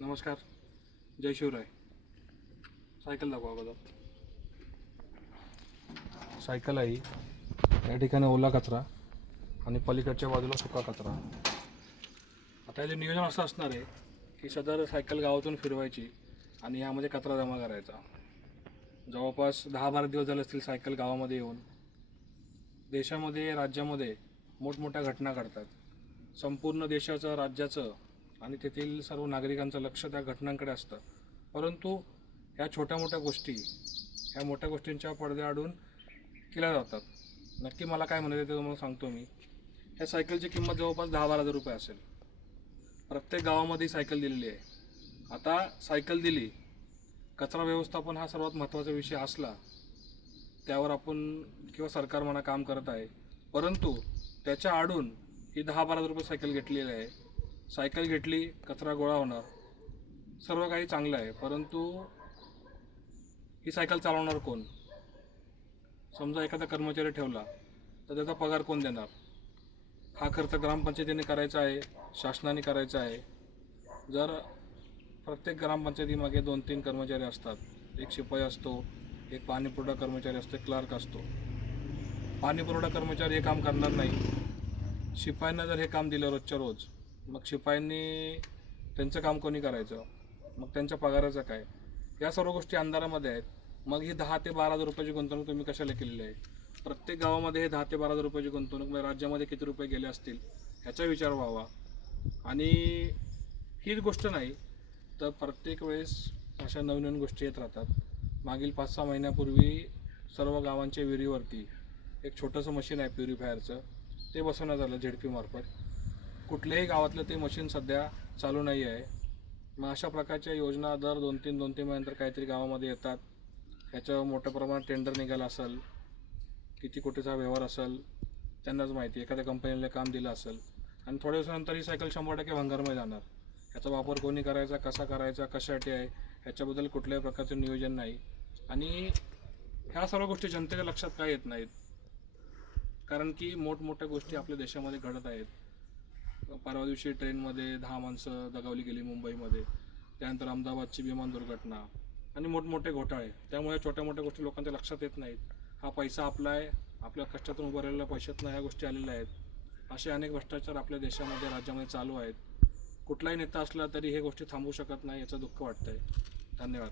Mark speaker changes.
Speaker 1: नमस्कार. जय शिवराय. सायकल दाखवा अगोदर. सायकल आहे. या ठिकाणी ओला कचरा आणि पलीकडच्या बाजूला सुका कचरा. आता याचे नियोजन असं असणार आहे की सदर सायकल गावातून फिरवायची आणि यामध्ये कचरा जमा करायचा. जवळपास दहा बारा दिवस झाले असतील सायकल गावामध्ये येऊन. देशामध्ये राज्यामध्ये मोठमोठ्या घटना घडतात. संपूर्ण देशाचं राज्याचं आणि तेथील सर्व नागरिकांचं लक्ष त्या घटनांकडे असतं. परंतु ह्या छोट्या मोठ्या गोष्टी ह्या मोठ्या गोष्टींच्या पडद्याआडून केल्या जातात. नक्की मला काय म्हणायचं ते तुम्हाला सांगतो मी. ह्या सायकलची किंमत जवळपास दहा बारा हजार रुपये असेल. प्रत्येक गावामध्ये सायकल दिलेली आहे. आता सायकल दिली कचरा व्यवस्थापन हा सर्वात महत्त्वाचा विषय असला त्यावर आपण किंवा सरकार म्हणा काम करत आहे. परंतु त्याच्या आडून ही दहा बारा हजार रुपये सायकल घेतलेली आहे. सायकल घेतली कचरा गोळा होणार. सर्व काही चांगलं आहे परंतु ही सायकल चालवणार कोण? समजा एखादा कर्मचारी ठेवला तर त्याचा पगार कोण देणार? हा खर्च ग्रामपंचायतीने करायचा आहे शासनाने करायचा आहे. जर प्रत्येक ग्रामपंचायतीमागे दोन तीन कर्मचारी असतात एक शिपाई असतो एक पाणीपुरवठा कर्मचारी असतो क्लार्क असतो. पाणीपुरवठा कर्मचारी हे काम करणार नाही. शिपायांना जर हे काम दिलं रोजच्या रोज मग शिपायांनी त्यांचं काम कोणी करायचं? मग त्यांच्या पगाराचं काय? या सर्व गोष्टी अंधारामध्ये आहेत. मग ही दहा ते बारा हजार रुपयाची गुंतवणूक तुम्ही कशाला केलेली आहे? प्रत्येक गावामध्ये हे दहा ते बारा हजार रुपयाची गुंतवणूक म्हणजे राज्यामध्ये किती रुपये गेले असतील ह्याचा विचार व्हावा. आणि हीच गोष्ट नाही तर प्रत्येक वेळेस अशा नवीन नवीन गोष्टी येत राहतात. मागील पाच सहा महिन्यापूर्वी सर्व गावांच्या विहिरीवरती एक छोटंसं मशीन आहे प्युरिफायरचं ते बसवण्यात आलं झेडपी मार्फत. कुठल्याही गावातलं ते मशीन सध्या चालू नाही आहे मग अशा प्रकारच्या योजना दर दोन तीन दोन तीन महिन्यानंतर काहीतरी गावामध्ये येतात. ह्याच्यावर मोठ्या प्रमाणात टेंडर निघाला असेल किती कोटीचा व्यवहार असेल त्यांनाच माहिती एखाद्या कंपनीला काम दिलं असेल. आणि थोड्या दिवसानंतर ही सायकल शंभर टक्के भंगारमध्ये जाणार. ह्याचा वापर कोणी करायचा कसा करायचा कशासाठी आहे ह्याच्याबद्दल कुठल्याही प्रकारचं नियोजन नाही. आणि ह्या सर्व गोष्टी जनतेच्या लक्षात काय येत नाहीत? कारण की मोठमोठ्या गोष्टी आपल्या देशामध्ये घडत आहेत. परवा दिवशी ट्रेनमध्ये दहा माणसं दगावली गेली मुंबईमध्ये. त्यानंतर अहमदाबादची विमान दुर्घटना आणि मोठमोठे घोटाळे. त्यामुळे छोट्या मोठ्या गोष्टी लोकांच्या लक्षात येत नाहीत. हा पैसा आपला आहे. आपल्या कष्टातून उभारलेल्या पैशातून पैशातनं ह्या गोष्टी आलेल्या आहेत. असे अनेक भ्रष्टाचार आपल्या देशामध्ये राज्यामध्ये चालू आहेत. कुठलाही नेता असला तरी हे गोष्टी थांबवू शकत नाही याचं दुःख वाटतंय. धन्यवाद.